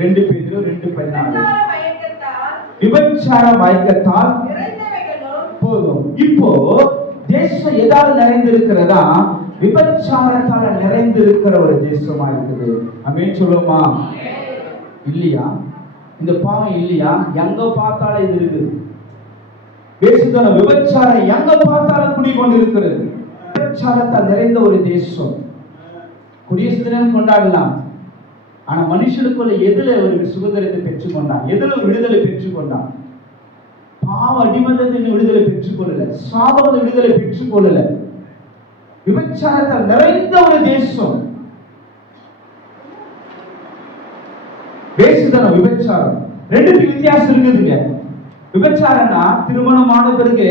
2 பேதுரு 2:14. விபச்சார மயக்கத்தால் போதும். இப்போ தேசம் எதால் நிறைந்திருக்கிறதா? விபச்சாரத்தால நிறைந்திருக்கிற ஒரு தேசமா இருக்குது. ஆமென் சொல்லுமா? இல்லையா? இந்த பாவம் இல்லையா? எங்க பார்த்தாலும் இது இருக்குது. வேசித்தனம், விபச்சாரம் எங்க பார்த்தாலும் குடிக்கொண்டிருக்கிறது. விபச்சாரத்தால் நிறைந்த ஒரு தேசம். குடியரசு தினம் கொண்டாடலாம், ஆனா மனுஷனுக்குள்ள எதுல ஒரு சுதந்திரத்தை பெற்றுக்கொண்டான்? எதுல ஒரு விடுதலை பெற்றுக்கொண்டான்? பாவ அடிமந்தத்தின் விடுதலை பெற்றுக்கொள்ளல, சாபத விடுதலை பெற்றுக்கொள்ளல. விபச்சாரத்தால் நிறைந்த ஒரு தேசம். வேசித்தனம், விபச்சாரம் ரெண்டுத்துக்கு வித்தியாசம் இருக்குதுங்க. விபச்சாரம்னா திருமணமான பிறகு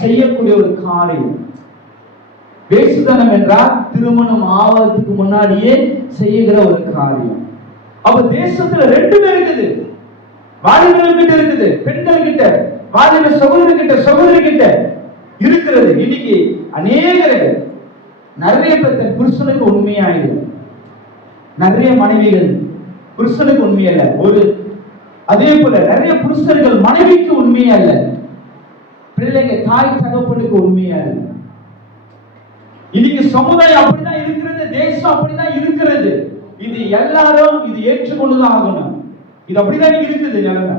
செய்யக்கூடிய ஒரு காரியம். வேசித்தனம் என்றால் திருமணம் ஆவதற்கு முன்னாடியே செய்யுகிற ஒரு காரியம். அப்ப தேசத்துல ரெண்டுமே இருக்குது. வாலிபர்கள் கிட்ட இருக்குது, பெண்கள் கிட்ட, வாலிப சகோதரி கிட்ட இருக்கிறது. இன்னைக்கு அநேகர் நிறைய பேர் தன் புருஷனுக்கு உண்மையாயிரு, நிறைய மனைவிகள் புருஷனுக்கு உண்மையல்ல. அதே போல நிறைய புருஷர்கள் மனைவிக்கு உண்மையா இல்ல, பிள்ளைங்க தாய் தகப்பனுக்கு உண்மையா இல்ல. இன்னைக்கு சமுதாயம் அப்படிதான் இருக்கிறது, தேசம் அப்படிதான் இருக்கிறது. இது எல்லாரும் இது ஏற்றுக்கொண்டுதான் ஆகணும். இது அப்படிதான் இருக்குது நிலைமை.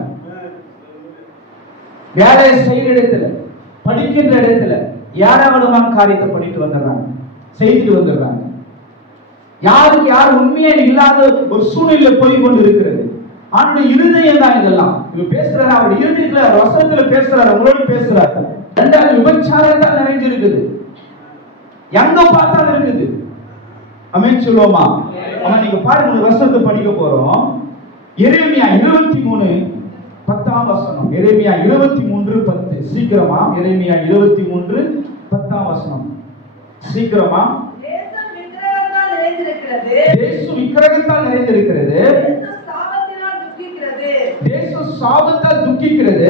வேலை செய்கிற இடத்துல, படிக்கின்ற இடத்துல ஏராளமான காரியத்தை பண்ணிட்டு வந்துடுறாங்க, செய்துட்டு வந்துடுறாங்க. யாருக்கு யார் உண்மையே இல்லாத ஒரு சூழ்நிலை போய் கொண்டு இருக்கிறது. அவனுடைய இருதயம் தான் இதெல்லாம். இவ பேசுறாரு, அவருடைய இருதயத்துல வசனத்துல பேசுறாரு, உங்களோட பேசுறாரு. ரெண்டாவது விபச்சாரத்தால் நிறைஞ்சு இருக்குது, எங்க பார்த்தாலும் இருக்குது. ஆமென் சொல்லுவோமா? ஆனா நீங்க பாருங்க, வசனத்தை படிக்க போறோம். எரேமியா 23:10 வசனம். எரேமியா 23:10. சீக்கிரமா எரேமியா 23:10 வசனம். சீக்கிரமா. தேசம் விக்கிரகத்தால் நிறைந்திருக்கிறது, தேசம் சாபத்தால் துக்கிக்கிறது,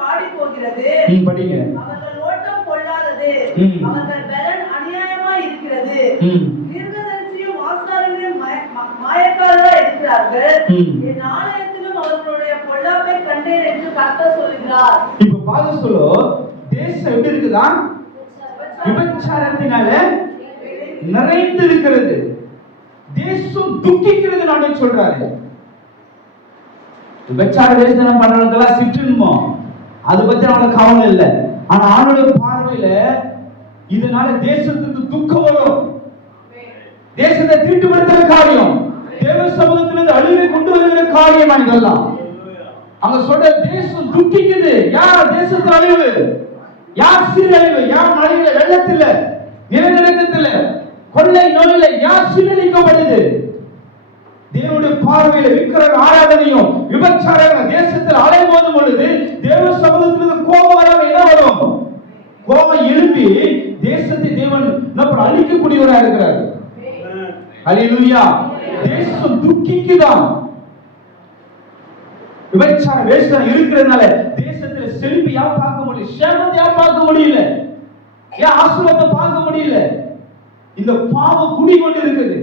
வாடி போகிறது. படிங்க. அவர்கள் ஓட்டம் கொள்ளாதது, அவர்கள் பலன் அநியாயமாய் இருக்கிறது. தீர்க்கதரிசியும் ஆசாரியரும் மாயக்காரராய் இருக்கிறார்கள். என் ஆலயத்திலும் அவர்களுடைய பொல்லாப்பை கண்டேன் என்று கர்த்தர் சொல்கிறார். இப்ப பாருங்க, சொல்லோ தேசம் எப்படி இருக்குதா? விபச்சாரத்தினால நிறைந்து இருக்கிறது, தேசம் துக்கிக்கிறது நான் சொல்றாரு. விபச்சார வேதனம் பண்றவங்கெல்லாம் சிற்றின்போ, அது பத்தி அவனுக்கு கவலை இல்லை. ஆனா ஆளுடைய பார்வையில இதனால தேசத்துக்கு துக்கம் வரும், தேசத்தை தீட்டுப்படுத்துற காரியம், தேவ சமூகத்திலிருந்து அழிவை கொண்டு வருகிற காரியமா இதெல்லாம். அங்க சொல்ற தேசம் துக்கிக்குது. யார் தேசத்துல அழிவு? யார் சீரழிவு? யார் மழையில, வெள்ளத்துல, நிலநடுக்கத்துல, கொள்ளை நோயில யார் சீரழிக்கப்படுது? தேவனுடைய பார்வையில விக்கிரக ஆராதனையும் விபச்சாரம் தேசத்தில் அலைமோதும் பொழுது தேவ சமூகத்திலிருந்து கோபம் வராம என்ன வரும்? கோபம் எழுப்பி தேசத்தை தேவன் அழிக்கக்கூடியவராக இருக்கிறார். அல்லேலூயா. தேசம் துக்கிக்குதான். விபச்சார வேஷம் இருக்கிறதுனால தேசத்துல செழிப்பு யார் பார்க்க முடியல, சேமத்தை யார் பார்க்க முடியல, ஏன் ஆசீர்வாதத்தை பார்க்க முடியல. இந்த பாவம் குடிகொண்டு இருக்குது.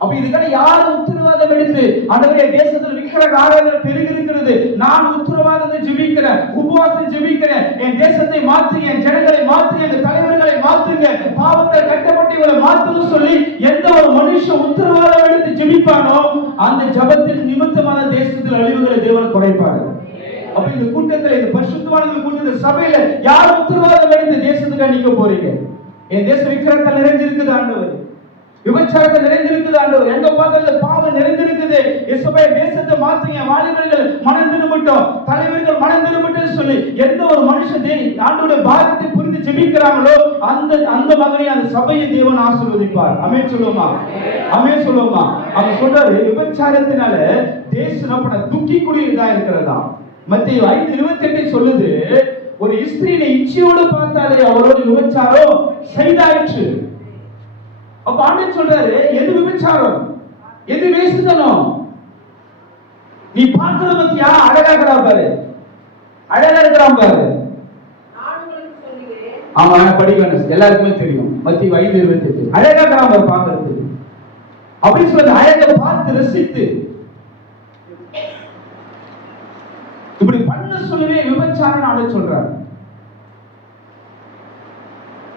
அப்ப இதுக்கான யார் உத்தரவாதம் எடுத்து ஆண்டவரே தேசத்தில் விக்கிரக ஆராதனை பெருகி இருக்கிறது, நான் உத்தரவாதத்தை ஜெபிக்கிறேன், உபவாசம் ஜெபிக்கிறேன், என் தேசத்தை மாற்றுங்க, என் ஜனங்களை மாற்றுங்க, என் தலைவர்களை மாற்றுங்க, பாவத்தை கட்டப்பட்டவர்களை மாற்றுன்னு சொல்லி எந்த ஒரு மனுஷன் உத்தரவாதம் எடுத்து ஜெபிப்பானோ அந்த ஜபத்தின் நிமித்தமான தேசத்தில் அழிவுகளை தேவன் குறைப்பாரு. அப்ப இந்த கூட்டத்தில், இந்த பரிசுத்தவான்கள் கூட்டத்தில் சபையில யார் உத்தரவாதம் எடுத்து தேசத்துக்கு நிக்க போறீங்க? என் தேசம் விக்கிரகத்தால் நிறைஞ்சிருக்குது ஆண்டவர், விபச்சாரத்தை நிறைந்திருக்குது ஆண்டவர், எங்க பார்த்தாலும் பாவம் நிறைந்திருக்குது. இயேசுவே தேசத்தை மாத்துங்க, வாலிபர்கள் மனம் திரும்பட்டும், தலைவர்கள் மனம் திரும்பட்டும் சொல்லி எந்த ஒரு மனுஷன் ஆண்டவருடைய பாரத்தை புரிந்து ஜெபிக்கிறாங்களோ அந்த மகனை, அந்த சபையை தேவன் ஆசீர்வதிப்பார். ஆமென் சொல்லுவோமா? ஆமென் சொல்லுவோமா? அவர் சொல்றாரு, விபச்சாரத்தினால தேசம் அப்படி துக்கி கூடியதா இருக்கிறதா. மத்தேயு 5:28 சொல்லுது, ஒரு ஸ்திரீயை இச்சையோடு பார்த்தாலே அவரோட விபச்சாரம் செய்தாயிற்று. அப்ப ஆண்டவர் சொல்றாரு, எது விபச்சாரம், எது வேசித்தனம்? நீ பார்க்கிற பத்தியா அழகா இருக்கிறா பாரு, அழகா இருக்கிறான் பாரு. ஆமா, படிக்கணும், எல்லாருக்குமே தெரியும். மத்தேயு 5:28 அழகா இருக்கிறான் பாரு பார்க்கிறது. அப்படி சொல்றது, அழகை பார்த்து ரசித்து சொல்லவே விபச்சாரம் ஆட சொல்றாரு.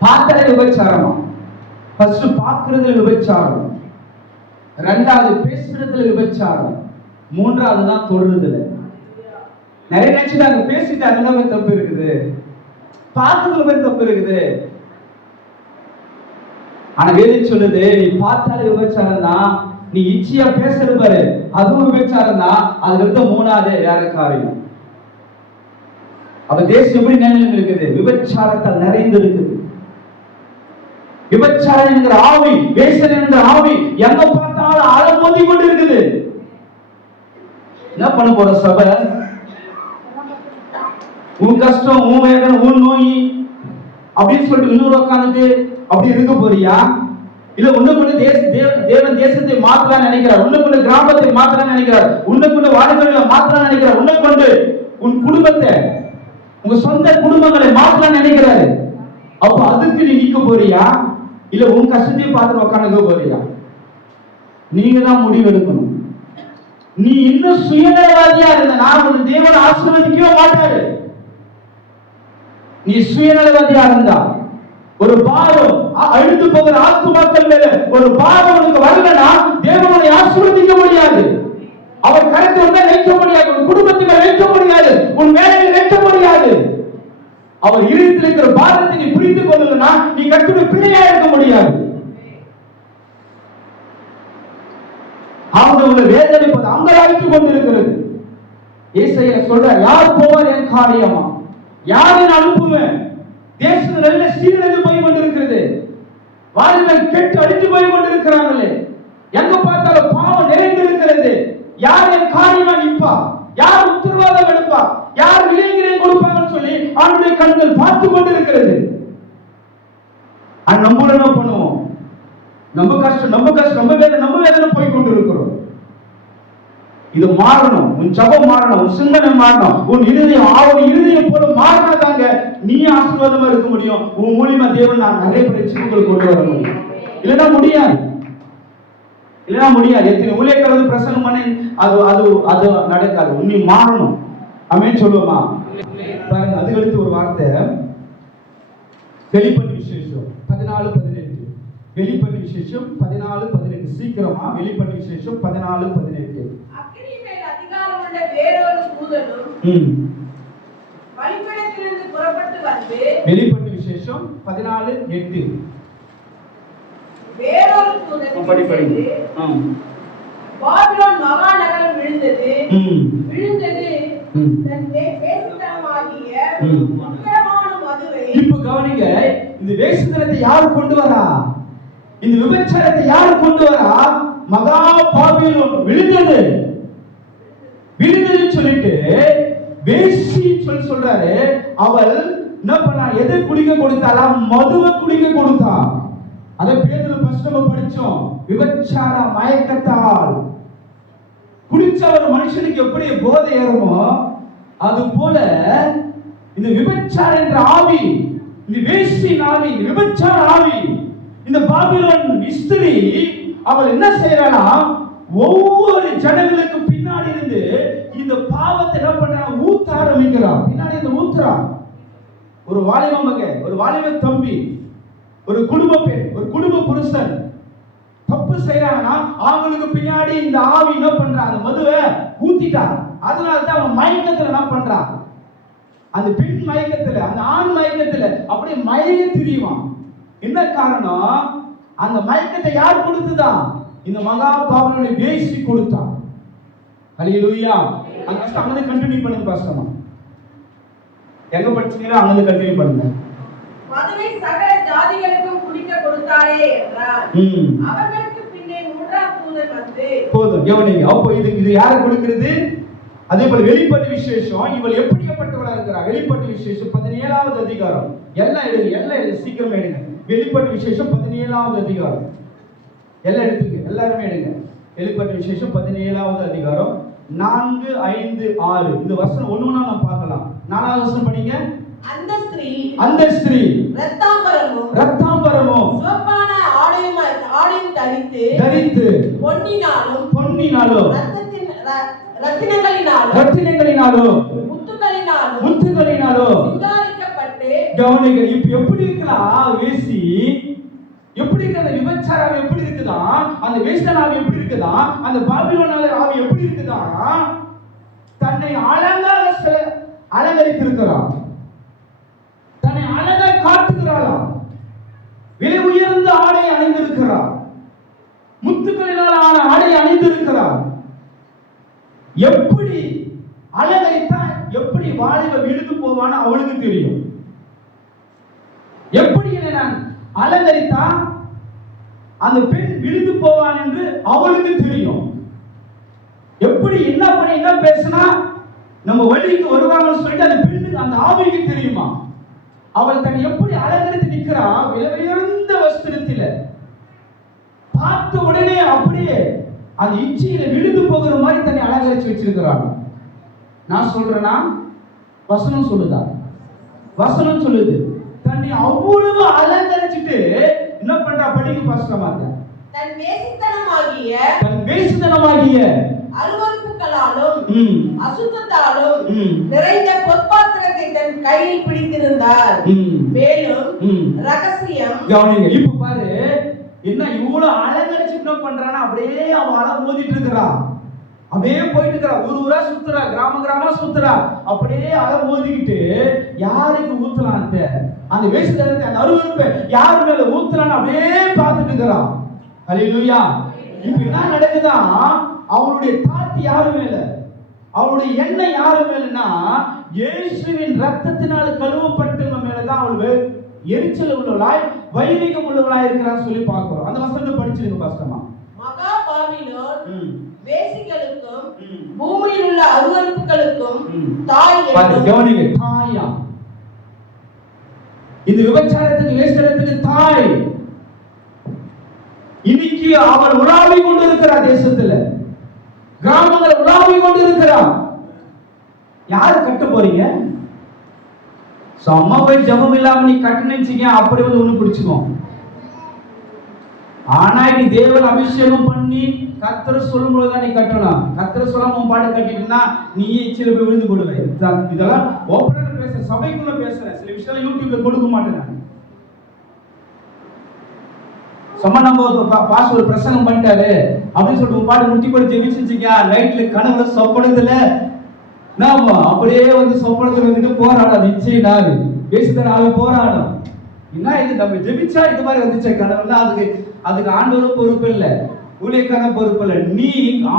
பார்த்தாலே விபச்சாரமா? ஃபர்ஸ்ட் பார்க்கிறதுல விபச்சாரம், ரெண்டாவது பேசுறதுல விபச்சாரம், மூன்றாவது தான் தொடுறதுல. நிறைய நினைச்சுட்டாங்க பேசிட்டு அதுல தப்பு இருக்குது, பார்க்கறதுல தப்பு இருக்குது. ஆனா வேதம் சொல்லுது நீ பார்த்தாலே விபச்சாரம் தான், நீ இச்சையா பேசுறது பாரு அதுவும் விபச்சாரம் தான். அதுக்கு அடுத்த மூணாவது வேற காரியம். அப்ப தேசம் எப்படி நிலையில் இருக்குது? விபச்சாரத்தால் நிறைந்து இருக்குது. விபச்சாரம் என்கிற ஆவி, வேசன் என்கிற ஆவி எங்க பார்த்தாலும் அலமோதி கொண்டு இருக்குது. என்ன பண்ண போற சபை? உன் கஷ்டம், உன் வேதனை, உன் நோய் அப்படின்னு சொல்லிட்டு இன்னொரு உட்காந்துட்டு அப்படி இருக்க போறியா? இல்ல உன்னுக்குள்ள தேவன் தேசத்தை மாற்றலாம் நினைக்கிறார், உன்னுக்குள்ள கிராமத்தை மாற்றலாம் நினைக்கிறார், உன்னுக்குள்ள வாலிபர்களை மாற்றலாம் நினைக்கிறார், உன்னை கொண்டு உன் குடும்பத்தை, உங்க சொந்த குடும்பங்களை மாற்றலாம் நினைக்கிறாரு. அப்ப அதுக்கு நீ நிக்க போறியா? இல்ல உன் கஷ்டத்தையும் பார்த்து உட்காந்துக்க போறியா? நீங்க தான் முடிவு எடுக்கணும். நீ இன்னும் சுயநலவாதியா இருந்தனா உன் தேவன் ஆசீர்வதிக்கவே மாட்டாரு. நீ சுயநலவாதியா இருந்தா, ஒரு பாரம் அழுத்து போகிற ஆத்துமாக்கள் மேல ஒரு பாரம் உனக்கு வரலனா தேவன் உன்னை ஆசீர்வதிக்க முடியாது. அவர் கருத்து உன்னை வைக்க முடியாது, உன் குடும்பத்தை வைக்க முடியாது, உன் வேலையை வைக்க முடியாது. அவர் இருதயத்தில் இருக்கிற பாரத்தை நீ புரிந்து கொள்ளலனா நீ கர்த்தருடைய பிள்ளையா இருக்க முடியாது. அவங்க உள்ள வேதனை போது அங்கலாய்த்து கொண்டிருக்கிறது. ஏசாயா சொல்றார், யார் போவார் என் காரியமா? யாரை நான் அனுப்புவேன்? தேசம் நல்ல சீரழிந்து போய் கொண்டிருக்கிறது, வாலிபர்கள் கெட்டு அழிந்து போய் கொண்டிருக்கிறாங்களே, எங்க பார்த்தாலும் பாவம் நிறைந்து இருக்கிறது. யார் என் காரியமா நிற்பா? யார் உத்தரவாதம் எடுப்பா? யார் விலைகளை கொடுப்பாங்கன்னு சொல்லி அவனுடைய கண்கள் பார்த்து கொண்டிருக்கிறது. நம்ம என்ன பண்ணுவோம்? நம்ம கஷ்டம் நம்ம வேதனை போய் கொண்டிருக்கிறோம். இது மாறணும். உன் ஜபம் மாறணும், உன் சிந்தனை மாறணும், உன் இருதயம் போல மாறினாதாங்க நீ ஆசீர்வாதமா இருக்க முடியும். உன் மூலியமா தேவன் நான் நிறைய பிரச்சனைகளை கொண்டு வர முடியும். இல்லைன்னா முடியாது. எத்தனை ஊழியர்கள் பிரசங்கம் பண்ணி அது நடக்காது. உன்னை மாறணும். ஆமென் சொல்லுவோமா? பாருங்க, அதுக்கு அடுத்து ஒரு வார்த்தை வெளிப்படை விசேஷம் 14:18. வெளிப்படை விசேஷம் 14:18. சீக்கிரமா வெளிப்படை விசேஷம் 14:18. அக்கினி மேல் அதிகாரம் உள்ள வேறொரு தூதனும் பலிபீடத்திலிருந்து புறப்பட்டு வந்து. வெளிப்படை விசேஷம் 14:8. வேறொரு தூதன் படி பாபிலோன் மகா நகரம் விழுந்தது தன் வேசித்தனமாகிய உக்கிரமான மதுவை. இப்ப கவனிங்க, இந்த வேசித்தனத்தை யார் கொண்டு வரா? இந்த விபச்சாரத்தை யார் கொண்டு வரா? மகா பாபிலோன் விழுந்தது சொல்லிட்டு வேசி சொல்றாரு. அவள் என்ன பண்ணா? எதை குடிக்க கொடுத்தாளா? மதுவை குடிக்க கொடுத்தா. அதை பேதுரு பரிசுத்தமா படிச்சோம். விபச்சார மயக்கத்தால் குடிச்ச ஒரு மனுஷனுக்கு எப்படி போதை ஏறுமோ அது போல இந்த விபச்சார என்ற ஆவி, இந்த வேசி ஆவி, இந்த விபச்சார ஆவி, இந்த பாபிலோன் ஸ்திரீ அவள் என்ன செய்யறானா? ஒவ்வொரு ஜனங்களுக்கு பின்னாடி இருந்து இந்த பாவத்தை என்ன பண்றா? ஊத்த ஆரம்பிக்கிறா. பின்னாடி இந்த ஊத்துறா. ஒரு வாலிப மகன், ஒரு வாலிப தம்பி, ஒரு குடும்ப பெண், ஒரு குடும்ப புருஷன் தப்பு செய்யறாங்கன்னா அவங்களுக்கு பின்னாடி இந்த ஆவி என்ன பண்றா? அந்த மதுவை ஊத்திட்டா. அதனால தான் அவன் மயக்கத்துல என்ன பண்றான்? அந்த பெண் மயக்கத்துல, அந்த ஆண் மயக்கத்துல அப்படியே மயங்கி திரிவான். என்ன காரணம்? அந்த மயக்கத்தை யார் கொடுத்துதான்? இந்த மகா பாபிலோனை வேசி கொடுத்தான். ஹல்லேலூயா. அங்க கண்டினியூ பண்ணுங்க பாஸ்டர். எங்க படிச்சீங்களோ அங்க கண்டினியூ பண்ணுங்க. மதுவை சகல ஜாதிகளுக்கும் குடிக்க கொடுத்தாரே என்றார். அவர்களுக்கு பின்னே மூன்றாம் தூதன் வந்து. போதும் கவனிங்க. அப்போ இது யாரை கொடுக்கிறது? அதே போல வெளிப்படை விசேஷம் இவள் எப்படிப்பட்டவளா இருக்கிறா? வெளிப்படை விசேஷம் 17வது அதிகாரம். எல்லாம் எடுங்க சீக்கிரம் எடுங்க. வெளிப்படை விசேஷம் 17வது அதிகாரம். எல்லாம் எடுத்துங்க, எல்லாருமே எடுங்க. வெளிப்படை விசேஷம் 17வது அதிகாரம் 4, 5, 6. இந்த வசனம் ஒண்ணுனா நம்ம பார்க்கலாம். 4வது வசனம் படிங்க. அந்த ஸ்திரீ ரத்தாம்பரமும் சிவப்பான ஆடையும் தரித்து பொன்னினாலும் ரத்தினங்களினாலும் முத்துகளினாலும் சிங்காரிக்கப்பட்டு. கவனிங்க, இப்ப எப்படி இருக்கலாம் வேசி, எப்படி இருக்கு அந்த விபச்சார ஆவி, எப்படி இருக்குதா அந்த வேஸ்டன் ஆவி, எப்படி இருக்குதா அந்த பாபிலோனால ஆவி, எப்படி இருக்குதா தன்னை அலங்கரித்திருக்கிறான், தன்னை அழகா காட்டுகிறாளாம், விலை உயர்ந்த ஆடை அணிந்திருக்கிறார், முத்துக்களினால் ஆன ஆடை அணிந்திருக்கிறார். எப்படி அலங்கரித்தா எப்படி வாலிப விழுந்து போவான்னு அவளுக்கு தெரியும். எப்படி நான் அலங்கரித்தா அந்த பெண் விழுந்து போவான் என்று அவளுக்கு தெரியும். எப்படி என்ன பண்ணி என்ன பேசினா நம்ம வழிக்கு வருவாங்கன்னு சொல்லிட்டு அந்த பெண்ணுக்கு அந்த ஆவிக்கு தெரியுமா. அவள் தன்னை எப்படி அலங்கரித்து நிற்கிறா, விலை உயர்ந்த வஸ்திரத்தில பார்த்த உடனே அப்படியே அந்த இச்சையில விழுந்து போகிற மாதிரி தன்னை அலங்கரிச்சு வச்சிருக்கிறான். நான் சொல்றேன்னா வசனம் சொல்லுதா, வசனம் சொல்லுது தன்னை அவ்வளவு அலங்கரிச்சுட்டு என்ன பண்றா, படிக்க பாசனமாக தன் வேசித்தனமாகிய அருவருப்புகளாலும் அசுத்தத்தாலும் நிறைந்த பொற்பாத்திரத்தை தன் கையில் பிடித்திருந்தார். மேலும் ரகசியம். கவனிங்க, இப்ப பாரு என்ன இவ்வளவு அலங்கரிச்சு என்ன பண்றானா, அப்படியே அவ அல மோதிட்டு இருக்கிறா, அப்படியே போயிட்டு இருக்கிறா, ஊரா சுத்துறா, கிராமமா சுத்துறா, அப்படியே அல மோதிக்கிட்டு யாருக்கு ஊத்தலாம் அந்த வேசித்தனத்தை, அந்த அருவருப்பை யாரு மேல ஊத்தலான்னு அப்படியே பார்த்துட்டு இருக்கிறா. ஹல்லேலூயா. இப்ப என்ன நடக்குதா, அவளுடைய தாட் யாரு மேல, அவளுடைய எண்ணம் யாரு மேலனா இயேசுவின் ரத்தத்தினால் கழுவப்பட்டவங்க மேலதான் அவள் எரிச்சல் உள்ளவளாய் வைரிகம் உள்ளவளாய் இருக்கிறான்னு சொல்லி பார்க்கிறோம். அந்த வசனத்தை படிச்சிருங்க பாஸ்டமா. மகா பாபிலோன் வேசிகளுக்கும் பூமியில் உள்ள அருவருப்புகளுக்கும் தாய் என்றும். கவனிங்க, தாயா இந்த விபச்சாரத்துக்கு வேசித்தனத்துக்கு தாய். இன்னைக்கு அவள் உலாவி கொண்டு இருக்கிறார், தேசத்துல கிராமங்களை உலாவி கொண்டு இருக்கிறார். யாரு கட்ட போறீங்க? அம்மா போய் ஜபம் இல்லாம நீ கட்டுனுச்சிங்க, அப்படி வந்து ஒண்ணு பிடிச்சுக்கோ. ஆனா நீ தேவன் அபிஷேகம் பண்ணி கர்த்தர் சொல்லும் போதுதான் நீ கட்டணும். கர்த்தர் சொல்லாம பாட்டு கட்டிட்டுனா நீ இச்சில போய் விழுந்து போடுவே. இதெல்லாம் ஓப்பனா பேசுற, சபைக்குள்ள பேசுறேன். சில விஷயம் யூடியூப்ல கொடுக்க மாட்டேன். சும்மா நம்ம பாஸ் ஒரு பிரசங்கம் பண்ணிட்டாரு அப்படின்னு சொல்லிட்டு பாட்டு முட்டி போட்டு ஜெபிச்சுச்சிங்க, நைட்ல கனவுல சொப்பனத்துல நாம அப்படியே வந்து சொப்பனத்துல வந்துட்டு போராடும். நிச்சயம் பேசுதல் ஆவி போராடும். என்ன இது, நம்ம ஜெபிச்சா இது மாதிரி வந்துச்சு கனவுல, அதுக்கு ஆண்டவரும் பொறுப்பு இல்லை, ஊழியக்கான பொறுப்பு இல்லை. நீ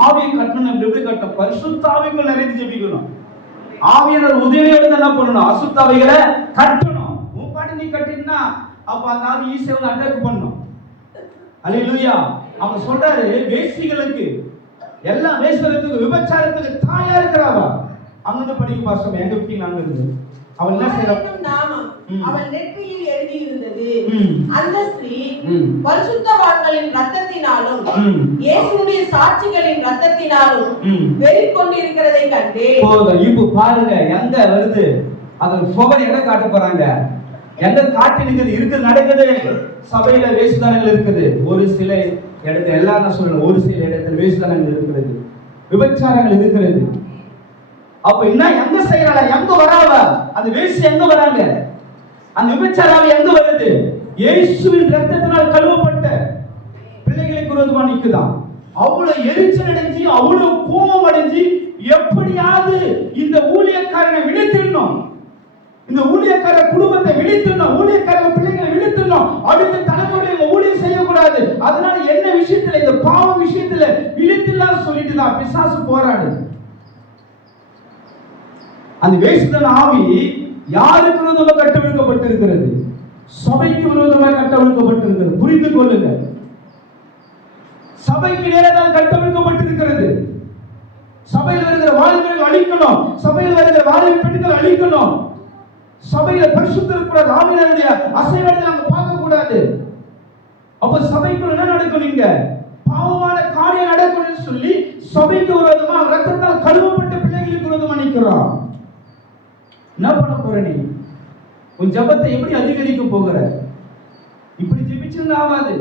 ஆவியை கட்டணும். எப்படி கட்டணும்? பரிசுத்த ஆவிக்குள் நிறைந்து ஜெபிக்கணும். ஆவியானவர் உதவியோடு என்ன பண்ணணும்? அசுத்த ஆவிகளை கட்டணும். உன் பாட்டு நீ கட்டினா அப்ப அந்த ஆவி ஈஸியா வந்து அட்டாக் பண்ணணும். அல்லேலூயா. அவங்க சொல்றாரு வேசிகளுக்கு, எல்லா வேசிகளுக்கு விபச்சாரத்துக்கு தாயா இருக்கிறாவா. அங்க படிக்க பாசம் எங்க இருக்கீங்க? அங்க இருந்து அவள் என்ன செய்யறா, நாமம் அவள் நெற்றியில் எழுதி இருந்தது. அந்த ஸ்திரீ பரிசுத்தவான்களின் இரத்தத்தினாலும் இயேசுவின் சாட்சிகளின் இரத்தத்தினாலும் வெறிக் கொண்டிருக்கிறதை கண்டு. போதும். இப்போ பாருங்க எங்க வருது, அதன் சுவர் எங்க காட்ட போறாங்க, எங்க காட்டி இருக்குது நடக்குது. சபையில வேசுதானங்கள் இருக்குது. ஒரு சில இடத்துல, எல்லாம் நான் சொல்றேன், ஒரு சில இடத்துல வேசுதானங்கள் இருக்கிறது, விபச்சாரங்கள் இருக்கிறது. அப்ப என்ன எங்க செய்யறாங்க, எங்க வராவ அந்த வேசி, எங்க வராங்க அந்த விபச்சாரம் எங்க வருது? இயேசுவின் ரத்தத்தினால் கழுவப்பட்ட பிள்ளைகளுக்கு விரோதமா நிக்குதான். அவ்வளவு எரிச்சல் அடைஞ்சு, அவ்வளவு கோபம் அடைஞ்சு, எப்படியாவது இந்த ஊழியக்காரனை விழித்திடணும், இந்த ஊழியக்கார குடும்பத்தை விழித்திடணும், ஊழியக்கார பிள்ளைகளை விழித்திடணும், அடுத்த தலைமுறையில ஊழியம் செய்யக்கூடாது. அதனால என்ன விஷயத்துல, இந்த பாவ விஷயத்துல விழித்திடலாம் சொல்லிட்டு தான் பிசாசு போராடு. அந்த வேசித்தன ஆவி யாருக்கு விரோதமாக கட்டவிழ்க்கப்பட்டிருக்கிறது? சபைக்கு விரோதமாக கட்டவிழ்க்கப்பட்டிருக்கிறது. புரிந்து கொள்ளுங்க, சபைக்கு நேரதான் கட்டவிழ்க்கப்பட்டிருக்கிறது. சபையில் இருக்கிற வாலிபர்கள் அழிக்கணும், சபையில் இருக்கிற வாலிப பெண்கள் அழிக்கணும், சபையில பரிசுத்தம் கூடாது, ஆவியானுடைய அசைவத்தை நாங்க பார்க்க கூடாது. அப்ப சபைக்குள்ள என்ன நடக்கும்? நீங்க பாவமான காரியம் நடக்கணும்னு சொல்லி சபைக்கு விரோதமா ரத்தத்தால் கழுவப்பட்ட பிள்ளைகளுக்கு விரோதமா நிற்கிறோம். என்ன பண்ண போற நீ? உன் ஜபத்தை எப்படி அதிகரிக்க போகிற? இப்படி ஜெபிச்சிருந்தா ஆகாது.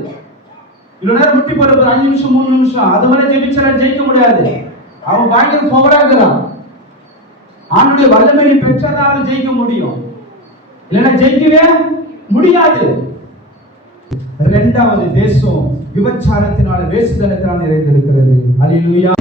இவ்வளவு நேரம் முட்டி போற 5 நிமிஷம் 3 நிமிஷம் அது மாதிரி ஜெபிச்சா ஜெயிக்க முடியாது. அவன் பயங்கர பவரா இருக்கிறான். ஆண்டுடைய வல்லமை நீ பெற்றதால ஜெயிக்க முடியும், இல்லைன்னா ஜெயிக்கவே முடியாது. இரண்டாவது, தேசம் விபச்சாரத்தினால வேசுதனத்தினால் நிறைந்திருக்கிறது. அல்லேலூயா.